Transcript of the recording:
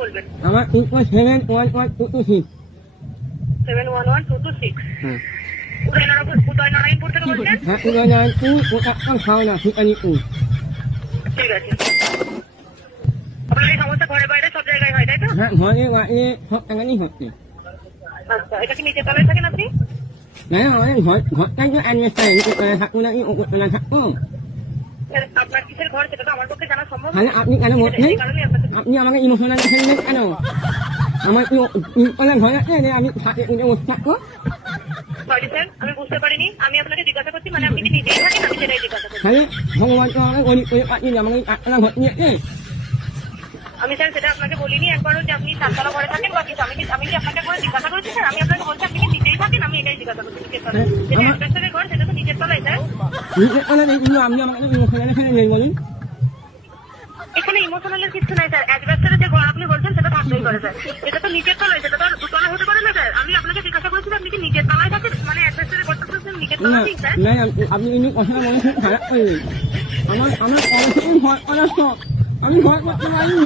বলবেন। আমার 7112226। 7112226। উদয়নারায়ণপুর থেকে বলছেন? হ্যাঁ, উদয়নারায়ণপুর কোটাক্কর হাওড়া ঠিকানিপুর। ঠিক আছে। আপনার এই সমস্যা ঘরে বাইরে সব জায়গায় হয়, তাই তো? হ্যাঁ, ঘরে বাইরে সব জায়গায়ই হচ্ছে। আচ্ছা, এটা কি নিচের তলায় থাকেন আপনি? না, আমাদের ঘরটাই তো অ্যাডজাস্টার নিচে থাকবো নাকি ওপরতলা থাকবো? আপনার কিসের ঘর সেটা তো আমার পক্ষে জানা সম্ভব না। তাহলে আপনি কেন বলছেন? এই কারণেই আপনাকে আপনি আমাকে ইমোশনাল ফেললেন কেন? আমার কি ঘর আছে যে আমি হাতে উঠে বসে থাকবো? সরি স্যার, আমি বুঝতে পারিনি। আমি আপনাকে জিজ্ঞাসা করছি, মানে আপনি কি নিজেই থাকেন? আমি সেটাই জিজ্ঞাসা করছি। তাহলে ভগবান তো আমাকে গরিব করে পাঠিয়ে আমাকে আটতলা ঘর নিয়েছে। আমি স্যার সেটা আপনাকে বলিনি একবারও যে আপনি চারতলা ঘরে থাকেন বা কিছু। আমি কি আপনাকে করে জিজ্ঞাসা করেছি স্যার? আমি আপনাকে বলছি আপনি কি নিজেই থাকেন? আমি এটাই জিজ্ঞাসা করছি। নিচের তলায় যেটা অ্যাডজাস্টারের ঘর সেটা তো নিচের তলায় স্যার। নিজের তলা নেই, কিন্তু আপনি আমাকে ইমোশনাল ফেলে বলুন। এখানে ইমোশনালের কিছু নাই স্যার। অ্যাডজাস্টারের যে ঘর আপনি বলছেন সেটা থাকতেই পারে স্যার। এটা তো নিচের তলায়, সেটা তো আর দুতলা হতে পারে না স্যার। আমি আপনাকে জিজ্ঞাসা করেছি আপনি কি নিজের তলায় থাকেন, মানে অ্যাডজাস্টারের ঘরটা তো নিচের না, তলায় স্যার। না, আপনি কিন্তু কথাটা মনে খুব খারাপ করলেন। আমার কলেজে ভয় করার শখ, আমি ভয় করতে পারিনি।